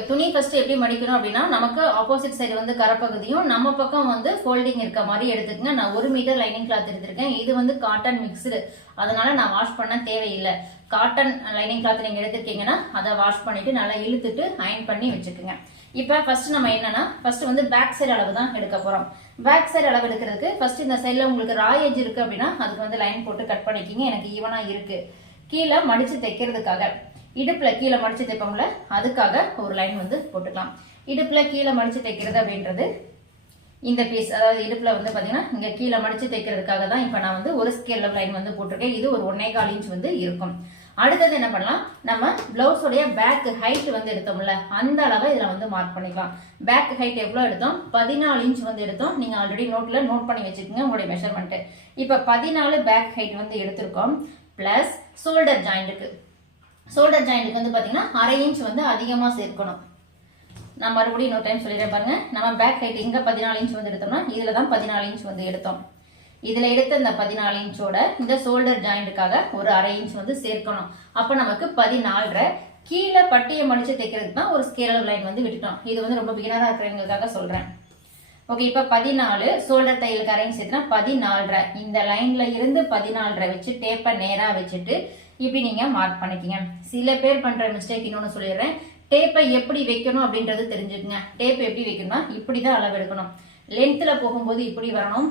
இப்போ துணி ஃபர்ஸ்ட் எப்படி மடிக்கணும் அப்படின்னா நமக்கு ஆப்போசிட் சைடு வந்து கரப்பகுதியும் நம்ம பக்கம் வந்து ஃபோல்டிங் இருக்க மாதிரி எடுத்துக்கங்க. நான் ஒரு மீட்டர் லைனிங் கிளாத் எடுத்திருக்கேன். இது வந்து காட்டன் மிக்ஸ்டு அதனால நான் வாஷ் பண்ண தேவையில்லை. காட்டன் லைனிங் கிளாத் நீங்கள் எடுத்திருக்கீங்கன்னா அதை வாஷ் பண்ணிட்டு நல்லா இழுத்துட்டு அயன் பண்ணி வச்சுக்கோங்க. இப்போ ஃபர்ஸ்ட் நம்ம என்னன்னா ஃபர்ஸ்ட் வந்து பேக் சைடு அளவு தான் எடுக்க போறோம். பேக் சைடு அளவு எடுக்கிறதுக்கு ஃபர்ஸ்ட் இந்த சைடில் உங்களுக்கு ராய் எஜ் இருக்கு அப்படின்னா அதுக்கு வந்து லைன் போட்டு கட் பண்ணிக்கிங்க. எனக்கு ஈவனாக இருக்கு. கீழே மடிச்சு தைக்கிறதுக்காக. இடுப்புல கீழே மடிச்சு தைப்போம்ல அதுக்காக ஒரு லைன் வந்து போட்டுக்கலாம். இடுப்புல கீழே மடிச்சு தைக்கிறது அப்படின்றது இந்த பீஸ் அதாவது இடுப்புல வந்து பாத்தீங்கன்னா இங்க கீழே மடிச்சு தைக்கிறதுக்காக தான் இப்ப நான் வந்து ஒரு ஸ்கேல் லைன் வந்து போட்டிருக்கேன். இது ஒரு ஒன்னே கால் இன்ச் வந்து இருக்கும். அடுத்தது என்ன பண்ணலாம்? நம்ம பிளவுஸோடைய பேக் ஹைட் வந்து எடுத்தோம்ல அந்த அளவை இதுல வந்து மார்க் பண்ணிக்கலாம். பேக் ஹைட் எவ்வளவு எடுத்தோம்? பதினாலு இன்ச் வந்து எடுத்தோம். நீங்க ஆல்ரெடி நோட்ல நோட் பண்ணி வச்சுக்கோங்க உங்களுடைய மெஷர்மெண்ட் இப்ப பதினாலு பேக் ஹைட் வந்து எடுத்திருக்கோம் பிளஸ் ஷோல்டர் ஜாயிண்ட்டுக்கு ஷோல்டர் ஜாயிண்ட்டுக்கு வந்து பார்த்தீங்கன்னா அரை இன்ச் வந்து அதிகமாக சேர்க்கணும். நான் மறுபடியும் இன்னொரு டைம் சொல்லிடுறேன் பாருங்க. நம்ம பேக் ஹைட் இங்கே பதினாலு இன்ச் வந்து எடுத்தோம்னா இதில் தான் பதினாலு இன்ச் வந்து எடுத்தோம். இதில் எடுத்த இந்த பதினாலு இன்ச்சோட இந்த ஷோல்டர் ஜாயிண்ட்டுக்காக ஒரு அரை இன்ச் வந்து சேர்க்கணும். அப்போ நமக்கு பதினாலரை கீழே பட்டியை மடித்து தைக்கிறதுக்கு தான் ஒரு ஸ்கேலர் லைன் வந்து விட்டுட்டோம். இது வந்து ரொம்ப பிகினராக இருக்கிறவங்களுக்காக சொல்கிறேன் ஓகே இப்போ பதினாலு ஷோல்டர் தையல் கரையும் சேர்த்துனா பதினாலரை. இந்த லைன்ல இருந்து பதினாலரை வச்சு டேப்பை நேராக வச்சுட்டு இப்படி நீங்க மார்க் பண்ணிக்கிங்க. சில பேர் பண்ற மிஸ்டேக் இன்னொன்று சொல்லிடுறேன். டேப்பை எப்படி வைக்கணும் அப்படின்றது தெரிஞ்சுக்கங்க. டேப் எப்படி வைக்கணும்னா இப்படிதான் அளவு எடுக்கணும். லென்த்தில் போகும்போது இப்படி வரணும்.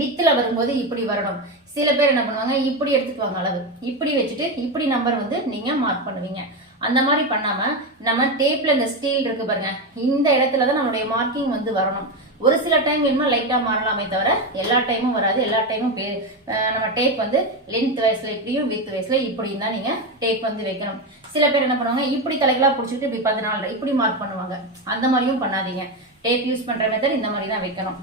வித்தில் வரும்போது இப்படி வரணும். சில பேர் என்ன பண்ணுவாங்க? இப்படி எடுத்துக்குவாங்க அளவு. இப்படி வச்சுட்டு இப்படி நம்பர் வந்து நீங்கள் மார்க் பண்ணுவீங்க. அந்த மாதிரி பண்ணாமல் நம்ம டேப்பில் இந்த ஸ்டீல் இருக்கு பாருங்க. இந்த இடத்துல தான் நம்மளுடைய மார்க்கிங் வந்து வரணும். ஒரு சில டைம் வேணுமா லைட்டா மாறலாமே தவிர எல்லா டைமும் வராது. எல்லா டைமும் பே- நம்ம டேப் வந்து லென்த் வயசுல இப்படியும் வித் வயசுல இப்படியும் தான் நீங்க டேப் வந்து வைக்கணும். சில பேர் என்ன பண்ணுவாங்க இப்படி தலைகளா பிடிச்சிட்டு இப்படி பதினாலு இப்படி மார்க் பண்ணுவாங்க. அந்த மாதிரியும் பண்ணாதீங்க. டேப் யூஸ் பண்ற மெத்தட் இந்த மாதிரி தான் வைக்கணும்.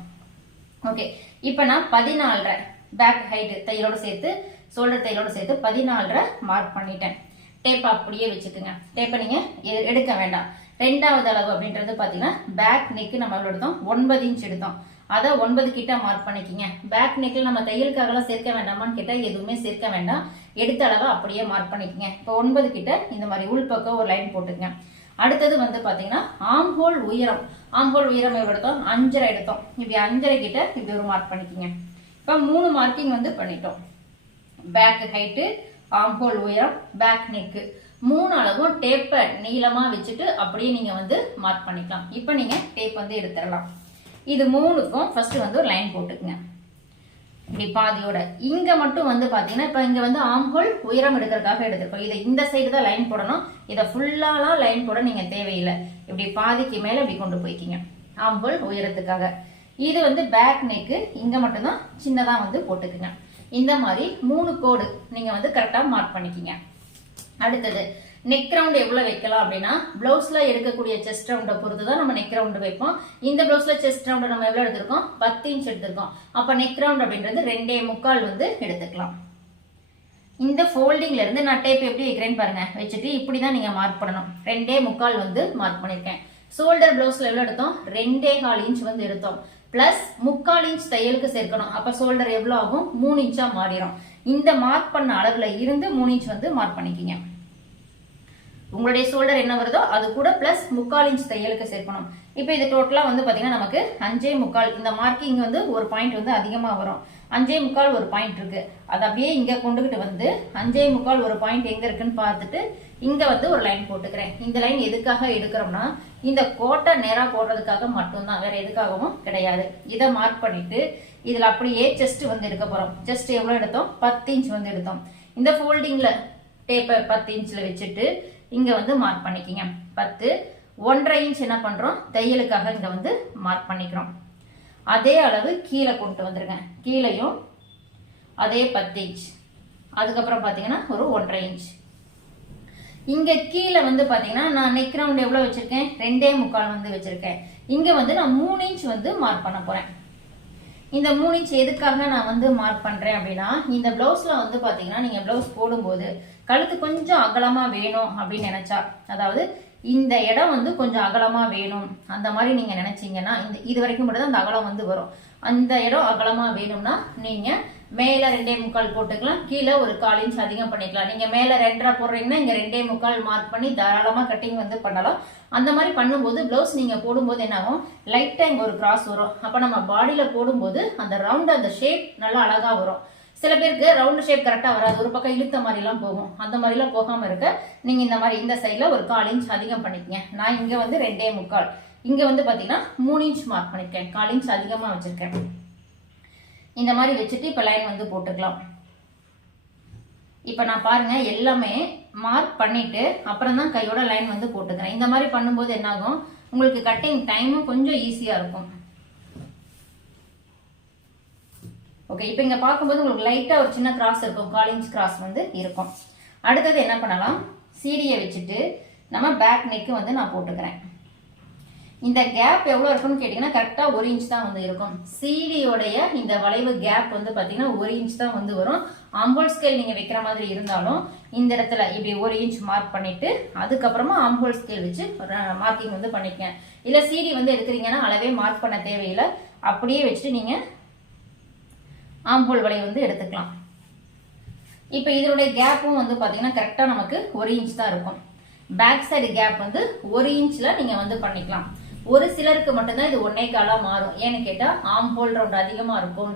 ஓகே இப்போ நான் பதினாலரை பேக் ஹைட் தையலோட சேர்த்து ஷோல்டர் தையலோட சேர்த்து பதினாலரை மார்க் பண்ணிட்டேன். டேப் அப்படியே வச்சுக்கோங்க. டேப்பை நீங்க எ- எடுக்க வேண்டாம். ரெண்டாவது அளவு அப்படின்றது பாத்தீங்கன்னா பேக் நெக்கு நம்ம எடுத்தோம். ஒன்பது இன்ச் எடுத்தோம். அதை ஒன்பது கிட்ட மார்க் பண்ணிக்கிங்க. பேக் நெக்கில் நம்ம தையலுக்காகலாம் சேர்க்க வேண்டாமான்னு கேட்டால் எதுவுமே சேர்க்க வேண்டாம். எடுத்த அளவை அப்படியே மார்க் பண்ணிக்கங்க. இப்போ ஒன்பது கிட்ட இந்த மாதிரி உள்பக்கம் ஒரு லைன் போட்டுக்கங்க. அடுத்தது வந்து பாத்தீங்கன்னா ஆம்ஹோல் உயரம். ஆம்ஹோல் உயரம் எவ்வளோ எடுத்தோம்? அஞ்சரை எடுத்தோம். இப்படி அஞ்சரை கிட்ட இப்படி ஒரு மார்க் பண்ணிக்கிங்க. இப்போ மூணு மார்க்கிங் வந்து பண்ணிட்டோம். பேக் ஹைட்டு ஆம்ஹோல் உயரம் பேக் நெக்கு மூணு அளவும் டேப்பை நீளமாக வச்சுட்டு அப்படியே நீங்கள் வந்து மார்க் பண்ணிக்கலாம். இப்போ நீங்கள் டேப் வந்து எடுத்துடலாம். இது மூணுக்கும் ஃபஸ்ட்டு வந்து ஒரு லைன் போட்டுக்குங்க. இப்படி பாதியோட இங்கே மட்டும் வந்து பார்த்தீங்கன்னா இப்போ இங்கே வந்து ஆம்ஹோல் உயரம் எடுக்கிறதுக்காக எடுத்துருக்கோம் இதை இந்த சைடு தான் லைன் போடணும். இதை ஃபுல்லாலாம் லைன் போட நீங்கள் தேவையில்லை. இப்படி பாதிக்கு மேலே இப்படி கொண்டு போய்க்கிங்க. ஆம்ஹோல் உயரத்துக்காக. இது வந்து பேக் நெக்கு இங்கே மட்டும்தான் சின்னதாக வந்து போட்டுக்குங்க. இந்த மாதிரி மூணு கோடு நீங்கள் வந்து கரெக்டாக மார்க் பண்ணிக்கிங்க. அடுத்தது நெக் ரவுண்ட் எவ்வளோ வைக்கலாம் அப்படின்னா ப்ளவுஸில் எடுக்கக்கூடிய செஸ்ட் ரவுண்டை பொறுத்து தான் நம்ம நெக் ரவுண்ட் வைப்போம். இந்த ப்ளவுஸில் செஸ்ட் ரவுண்டை நம்ம எவ்வளோ எடுத்திருக்கோம்? பத்து இன்ச் எடுத்திருக்கோம். அப்போ நெக் ரவுண்ட் அப்படின்றது ரெண்டே முக்கால் வந்து எடுத்துக்கலாம். இந்த ஃபோல்டிங்ல இருந்து நான் டேப் எப்படி வைக்கிறேன்னு பாருங்க. வச்சுட்டு இப்படி தான் நீங்கள் மார்க் பண்ணணும். ரெண்டே முக்கால் வந்து மார்க் பண்ணியிருக்கேன் ஷோல்டர் ப்ளவுஸில் எவ்வளோ எடுத்தோம்? ரெண்டே கால் இன்ச் வந்து எடுத்தோம். பிளஸ் முக்கால் இன்ச் தையலுக்கு சேர்க்கணும். அப்போ ஷோல்டர் எவ்வளோ ஆகும்? மூணு இன்ச்சாக மாறிடும். இந்த மார்க் பண்ண அளவுல இருந்து மூணு இன்ச் வந்து மார்க் பண்ணிக்கிங்க. உங்களுடைய ஷோல்டர் என்ன வருதோ அது கூட பிளஸ் முக்கால் இன்ச் தையலுக்கு சேர்க்கணும். இப்போ இது டோட்டலா வந்து பாத்தீங்கன்னா நமக்கு அஞ்சே முக்கால் இந்த மார்க்கிங் வந்து ஒரு பாயிண்ட் வந்து அதிகமா வரும். அஞ்சே முக்கால் ஒரு பாயிண்ட் இருக்கு. அதை அப்படியே இங்க கொண்டுகிட்டு வந்து அஞ்சே முக்கால் ஒரு பாயிண்ட் எங்க இருக்குன்னு பார்த்துட்டு இங்க வந்து ஒரு லைன் போட்டுக்கிறேன். இந்த லைன் எதுக்காக எடுக்கிறோம்னா இந்த கோட்டை நேரா போடுறதுக்காக மட்டும்தான் வேற எதுக்காகவும் கிடையாது. இதை மார்க் பண்ணிட்டு இதுல அப்படியே செஸ்ட் வந்து எடுக்க போறோம். செஸ்ட் எவ்வளவு எடுத்தோம்? பத்து இன்ச் வந்து எடுத்தோம். இந்த ஃபோல்டிங்கில் டேப்பை பத்து இன்ச்சில் வச்சுட்டு இங்க வந்து மார்க் பண்ணிக்கிங்க. பத்து ஒன்றரை இன்ச் என்ன பண்றோம்? தையலுக்காக இங்க வந்து மார்க் பண்ணிக்கிறோம். அதே அளவு கீழே கொண்டு வந்துருங்க. கீழையும் அதே பத்து இன்ச் அதுக்கப்புறம் பாத்தீங்கன்னா ஒரு ஒன்றரை இன்ச் இங்க கீழே வந்து பாத்தீங்கன்னா நான் நெக் ரவுண்ட் எவ்வளவு வச்சிருக்கேன்? ரெண்டே முக்கால் வந்து வச்சிருக்கேன். இங்க வந்து நான் மூணு இன்ச் வந்து மார்க் பண்ண போறேன். இந்த மூணு இன்ச் எதுக்காக நான் வந்து மார்க் பண்றேன் அப்படின்னா இந்த பிளவுஸ்ல வந்து பாத்தீங்கன்னா நீங்க பிளவுஸ் போடும்போது கழுத்து கொஞ்சம் அகலமா வேணும் அப்படின்னு நினைச்சா அதாவது இந்த இடம் வந்து கொஞ்சம் அகலமா வேணும் அந்த மாதிரி நீங்க நினைச்சீங்கன்னா இந்த இது வரைக்கும் மட்டும் தான் அந்த அகலம் வந்து வரும். அந்த இடம் அகலமா வேணும்னா நீங்க மேல ரெண்டே முக்கால் போட்டுக்கலாம். கீழே ஒரு கால் இன்ச் அதிகம் பண்ணிக்கலாம். நீங்க மேல ரெண்டரை போடுறீங்கன்னா இங்க ரெண்டே முக்கால் மார்க் பண்ணி தாராளமா கட்டிங் வந்து பண்ணலாம். அந்த மாதிரி பண்ணும்போது பிளவுஸ் நீங்க போடும்போது என்னாகும் லைட்டாக இங்கே ஒரு கிராஸ் வரும். அப்ப நம்ம பாடியில போடும்போது அந்த ரவுண்ட் அந்த ஷேப் நல்லா அழகா வரும். சில பேருக்கு ரவுண்ட் ஷேப் கரெக்டாக வராது. ஒரு பக்கம் இழுத்த மாதிரிலாம் போகும். அந்த மாதிரிலாம் போகாமல் இருக்க நீங்கள் இந்த மாதிரி இந்த சைடில் ஒரு கால் இன்ச் அதிகம் பண்ணிக்கங்க. நான் இங்கே வந்து ரெண்டே முக்கால். இங்கே வந்து பார்த்தீங்கன்னா மூணு இன்ச் மார்க் பண்ணியிருக்கேன் கால் இன்ச் அதிகமாக வச்சுருக்கேன். இந்த மாதிரி வச்சுட்டு இப்போ லைன் வந்து போட்டுக்கலாம். இப்போ நான் பாருங்க எல்லாமே மார்க் பண்ணிட்டு அப்புறம் தான் கையோட லைன் வந்து போட்டுக்கிறேன். இந்த மாதிரி பண்ணும்போது என்னாகும்? உங்களுக்கு கட்டிங் டைமும் கொஞ்சம் ஈஸியாக இருக்கும். ஓகே இப்போ இங்கே பார்க்கும்போது உங்களுக்கு லைட்டாக ஒரு சின்ன கிராஸ் இருக்கும். கால் இன்ச் கிராஸ் வந்து இருக்கும். அடுத்தது என்ன பண்ணலாம்? சீடியை வச்சுட்டு நம்ம பேக் நெக்கு வந்து நான் போட்டுக்கிறேன். இந்த கேப் எவ்வளோ இருக்குன்னு கேட்டிங்கன்னா கரெக்டாக ஒரு இன்ச் தான் வந்து இருக்கும். சீடியோடைய இந்த வளைவு கேப் வந்து பார்த்தீங்கன்னா ஒரு இன்ச் தான் வந்து வரும். அம்போல் ஸ்கேல் நீங்கள் வைக்கிற மாதிரி இருந்தாலும் இந்த இடத்துல இப்படி ஒரு இன்ச் மார்க் பண்ணிட்டு அதுக்கப்புறமா அம்போல் ஸ்கேல் வச்சு மார்க்கிங் வந்து பண்ணிக்கேன் இல்லை சீடி வந்து எடுக்கிறீங்கன்னா அளவே மார்க் பண்ண தேவையில்லை. அப்படியே வச்சுட்டு நீங்கள் ஆம்போல் வளைவு வந்து எடுத்துக்கலாம். இப்போ இதனுடைய கேப்பும் வந்து பார்த்தீங்கன்னா கரெக்டாக நமக்கு ஒரு இன்ச் தான் இருக்கும். பேக் சைடு கேப் வந்து ஒரு இன்ச்சில் நீங்கள் வந்து பண்ணிக்கலாம். ஒரு சிலருக்கு மட்டும்தான் இது ஒன்னே காலா மாறும். ஏன்னு கேட்டால் ஆம் ஹோல் ரவுண்ட் அதிகமாக இருக்கும்.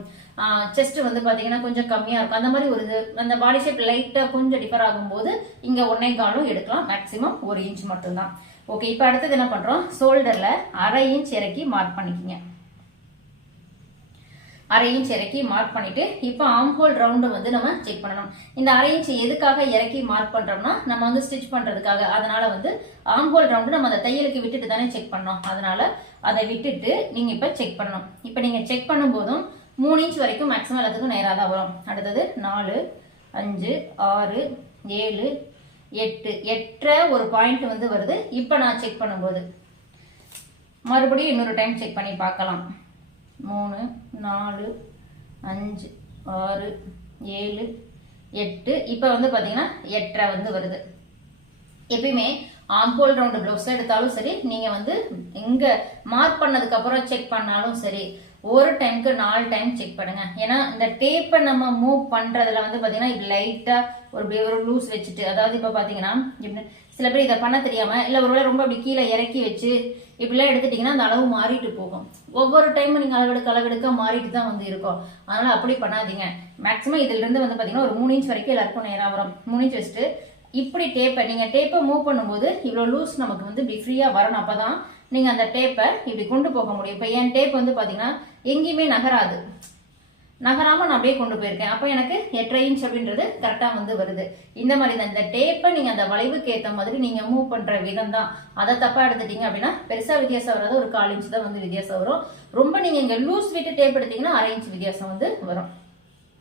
செஸ்ட் வந்து பாத்தீங்கன்னா கொஞ்சம் கம்மியாக இருக்கும். அந்த மாதிரி ஒரு இது அந்த பாடி ஷேப் லைட்டாக கொஞ்சம் டிஃபர் ஆகும்போது இங்கே ஒன்னே காலும் எடுக்கலாம். மேக்சிமம் ஒரு இன்ச் மட்டும்தான். ஓகே இப்போ அடுத்தது என்ன பண்ணுறோம் ஷோல்டர்ல அரை இன்ச் இறக்கி மார்க் பண்ணிக்கிங்க. அரை இன்ச் இறக்கி மார்க் பண்ணிட்டு இப்போ ஆம்ஹோல் ரவுண்டு வந்து நம்ம செக் பண்ணணும். இந்த அரை இன்ச் எதுக்காக இறக்கி மார்க் பண்றோம்னா நம்ம வந்து ஸ்டிச் பண்றதுக்காக. அதனால வந்து ஆம்ஹோல் ரவுண்டு நம்ம அந்த தையலுக்கு விட்டுட்டு தானே செக் பண்ணோம். அதனால அதை விட்டுட்டு நீங்க இப்ப செக் பண்ணணும். இப்போ நீங்க செக் பண்ணும்போதும் மூணு இன்ச் வரைக்கும் மேக்ஸிமம் எல்லாத்துக்கும் நேராக தான் வரும். அடுத்தது நாலு அஞ்சு ஆறு ஏழு எட்டு. எட்டரை ஒரு பாயிண்ட் வந்து வருது. இப்போ நான் செக் பண்ணும்போது மறுபடியும் இன்னொரு டைம் செக் பண்ணி பார்க்கலாம். மூணு நாலு அஞ்சு ஆறு ஏழு எட்டு. இப்போ வந்து பார்த்தீங்கன்னா எட்டரை வந்து வருது. எப்பயுமே ஆம்போல் ரவுண்டு ப்ளவுஸ் எடுத்தாலும் சரி நீங்கள் வந்து இங்கே மார்க் பண்ணதுக்கப்புறம் செக் பண்ணாலும் சரி ஒரு டைம்க்கு நாலு டைம் செக் பண்ணுங்க. ஏன்னா இந்த டேப்பை நம்ம மூவ் பண்றதுல வந்து பாத்தீங்கன்னா இப்படி லைட்டா ஒரு ஒரு லூஸ் வச்சுட்டு அதாவது இப்ப பாத்தீங்கன்னா சில பேர் இதை பண்ண தெரியாம இல்ல ஒருவேளை ரொம்ப அப்படி கீழே இறக்கி வச்சு இப்படிலாம் எடுத்துட்டீங்கன்னா அந்த அளவு மாறிட்டு போகும். ஒவ்வொரு டைமும் நீங்க அளவெடுக்க அளவெடுக்க மாறிட்டு தான் வந்து இருக்கும். அதனால அப்படி பண்ணாதீங்க. மேக்ஸிமம் இதுல இருந்து வந்து பாத்தீங்கன்னா ஒரு மூணு இன்ச் வரைக்கும் எல்லாருக்கும் நேரம் வரும். மூணு இன்ச் வச்சுட்டு இப்படி டேப்பை நீங்க டேப்பை மூவ் பண்ணும்போது இவ்வளவு லூஸ் நமக்கு வந்து இப்படி ஃப்ரீயா வரணும். அப்பதான் நீங்க அந்த டேப்பை இப்படி கொண்டு போக முடியும். இப்போ என் டேப் வந்து பாத்தீங்கன்னா எங்கேயுமே நகராது. நகராமல் நான் அப்படியே கொண்டு போயிருக்கேன். அப்போ எனக்கு எட்டரை இன்ச் அப்படின்றது கரெக்டாக வந்து வருது. இந்த மாதிரி தான். இந்த டேப்பை நீங்கள் அந்த வளைவுக்கு ஏற்ற மாதிரி நீங்கள் மூவ் பண்ணுற விதம் தான். அதை தப்பாக எடுத்துட்டீங்க அப்படின்னா பெருசாக வித்தியாசம் வராது. ஒரு கால் இன்ச் தான் வந்து வித்தியாசம் வரும். ரொம்ப நீங்கள் இங்கே லூஸ் விட்டு டேப் எடுத்தீங்கன்னா அரை இன்ச் வித்தியாசம் வந்து வரும்.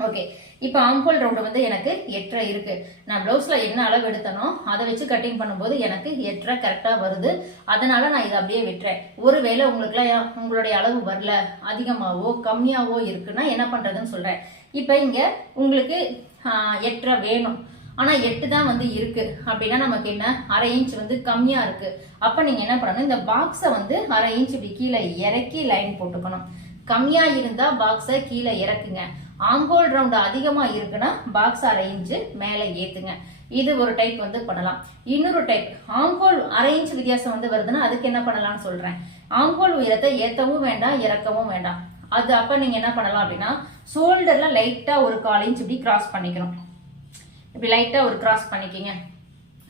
ஓகே இப்போ ஆம்போல் ரவுண்டு வந்து எனக்கு எட்டரை இருக்கு. நான் ப்ளவுஸில் என்ன அளவு எடுத்தனோ அதை வச்சு கட்டிங் பண்ணும்போது எனக்கு எட்டரை கரெக்டாக வருது. அதனால நான் இதை அப்படியே விட்டுறேன். ஒருவேளை உங்களுக்குலாம் உங்களுடைய அளவு வரல அதிகமாகவோ கம்மியாகவோ இருக்குன்னா என்ன பண்ணுறதுன்னு சொல்கிறேன் இப்போ இங்கே உங்களுக்கு எட்டரை வேணும். ஆனால் எட்டு தான் வந்து இருக்கு. அப்படின்னா நமக்கு என்ன? அரை இன்ச் வந்து கம்மியாக இருக்கு. அப்போ நீங்கள் என்ன பண்ணணும்? இந்த பாக்ஸை வந்து அரை இன்ச் இப்படி கீழே இறக்கி லைன் போட்டுக்கணும். கம்மியா இருந்தா பாக்ஸை கீழே இறக்குங்க. ஆங்கோல் ரவுண்ட் அதிகமா இருக்குன்னா பாக்ஸ் அரை இன்ச்சு மேல ஏத்துங்க. இது ஒரு டைப் வந்து பண்ணலாம். இன்னொரு டைப் ஆங்கோல் அரை இன்ச் வித்தியாசம் வந்து வருதுன்னா அதுக்கு என்ன பண்ணலாம்னு சொல்றேன். ஆங்கோல் உயரத்தை ஏத்தவும் வேண்டாம் இறக்கவும் வேண்டாம். அது அப்ப நீங்க என்ன பண்ணலாம் அப்படின்னா ஷோல்டர்ல லைட்டா ஒரு கால் இன்ச் இப்படி கிராஸ் பண்ணிக்கணும். இப்படி லைட்டா ஒரு கிராஸ் பண்ணிக்கிங்க.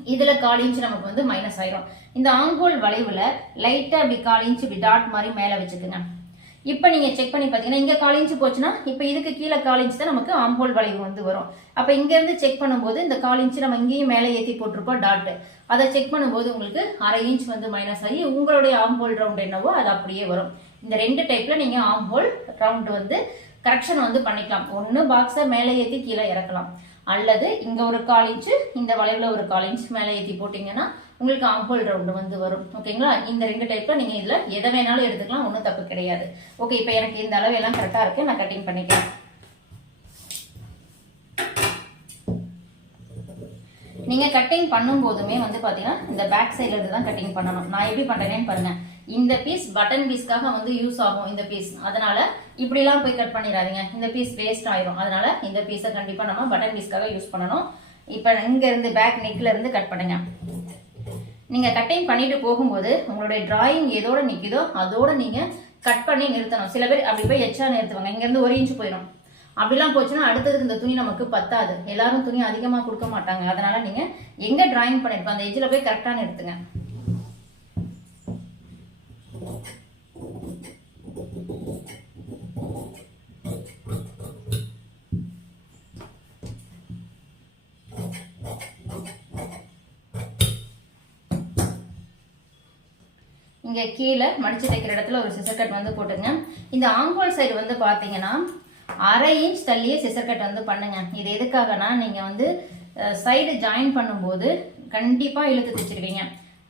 இதுல கால் இன்ச் நமக்கு வந்து மைனஸ் ஆயிரும். இந்த ஆங்கோல் வளைவுல லைட்டா இப்படி கால் இன்ச் இப்படி டாட் மாதிரி மேல வச்சுக்குங்க. இப்போ நீங்கள் செக் பண்ணி பார்த்தீங்கன்னா இங்கே கால் போச்சுன்னா இப்போ இதுக்கு கீழே கால் தான் நமக்கு ஆம்போல் வளைவு வந்து வரும். அப்போ இங்கேருந்து செக் பண்ணும்போது இந்த கால் நம்ம இங்கேயும் மேலே ஏற்றி போட்டிருப்போம் டாட் அதை செக் பண்ணும்போது உங்களுக்கு அரை இன்ச் வந்து மைனஸ் ஆகி உங்களுடைய ஆம்போல் ரவுண்ட் என்னவோ அது அப்படியே வரும். இந்த ரெண்டு டைப்பில் நீங்கள் ஆம்போல் ரவுண்ட் வந்து கரெக்ஷன் வந்து பண்ணிக்கலாம். ஒன்று பாக்ஸை மேலே ஏற்றி கீழே இறக்கலாம். அல்லது இங்கே ஒரு கால் இன்ச்சு இந்த வளைவில் ஒரு கால் இன்ச் மேலே ஏற்றி போட்டிங்கன்னா உங்களுக்கு ஆம்போல் ரவுண்டு வந்து வரும். ஓகேங்களா இந்த ரெண்டு டைப்பில் நீங்கள் இதில் எதை வேணாலும் எடுத்துக்கலாம் ஒன்றும் தப்பு கிடையாது. ஓகே இப்போ எனக்கு இந்த அளவு எல்லாம் கரெக்டா இருக்கு நான் கட்டிங் பண்ணிக்கிறேன். நீங்கள் கட்டிங் பண்ணும்போதுமே வந்து பார்த்தீங்கன்னா இந்த பேக் சைட்லேருந்து தான் கட்டிங் பண்ணணும். நான் எப்படி பண்ணுறேன்னு பாருங்கள் இந்த பீஸ் பட்டன் பீஸ்க்காக வந்து யூஸ் ஆகும் இந்த பீஸ் அதனால இப்படிலாம் போய் கட் பண்ணிடாதீங்க. இந்த பீஸ் வேஸ்ட் ஆயிரும். அதனால இந்த பீஸை கண்டிப்பாக நம்ம பட்டன் பீஸ்க்காக யூஸ் பண்ணணும். இப்போ இங்கேருந்து பேக் நெக்லேருந்து கட் பண்ணுங்க. நீங்கள் கட்டிங் பண்ணிட்டு போகும்போது உங்களுடைய டிராயிங் எதோட நிற்கிதோ அதோட நீங்கள் கட் பண்ணி நிறுத்தணும். சில பேர் அப்படி போய் எச்சா நிறுத்துவாங்க. இங்கேருந்து ஒரு இன்ச் போயிடும். அப்படிலாம் போச்சுன்னா அடுத்ததுக்கு இந்த துணி நமக்கு பத்தாது. எல்லாரும் துணி அதிகமாக கொடுக்க மாட்டாங்க. அதனால நீங்கள் எங்கே டிராயிங் பண்ணிருக்கோம்? அந்த எஜ்ஜில் போய் கரெக்டாக நிறுத்துங்க. இங்கே கீழே மடிச்சு தைக்கிற இடத்துல ஒரு சிசர் கட் வந்து போட்டுங்க. இந்த ஆங்கோல் சைடு வந்து பார்த்தீங்கன்னா அரை இன்ச் தள்ளியே சிசர் கட் வந்து பண்ணுங்க. இது எதுக்காகனா நீங்கள் வந்து சைடு ஜாயின் பண்ணும்போது கண்டிப்பாக இழுத்து தைச்சிருவீங்க.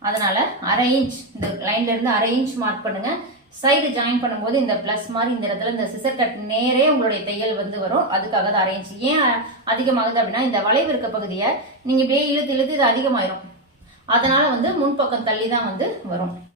அதனால அரை இன்ச் இந்த லைன்லேருந்து அரை இன்ச் மார்க் பண்ணுங்க. சைடு ஜாயின் பண்ணும்போது இந்த பிளஸ் மாதிரி இந்த இடத்துல இந்த சிசர் கட் நேரே உங்களுடைய தையல் வந்து வரும். அதுக்காக தான் அரை இன்ச் ஏன் அதிகமாகுது அப்படின்னா இந்த வளைவு இருக்க பகுதியை நீங்கள் இப்படியே இழுத்து இழுத்து இது அதிகமாயிரும். அதனால வந்து முன்பக்கம் தள்ளி தான் வந்து வரும்.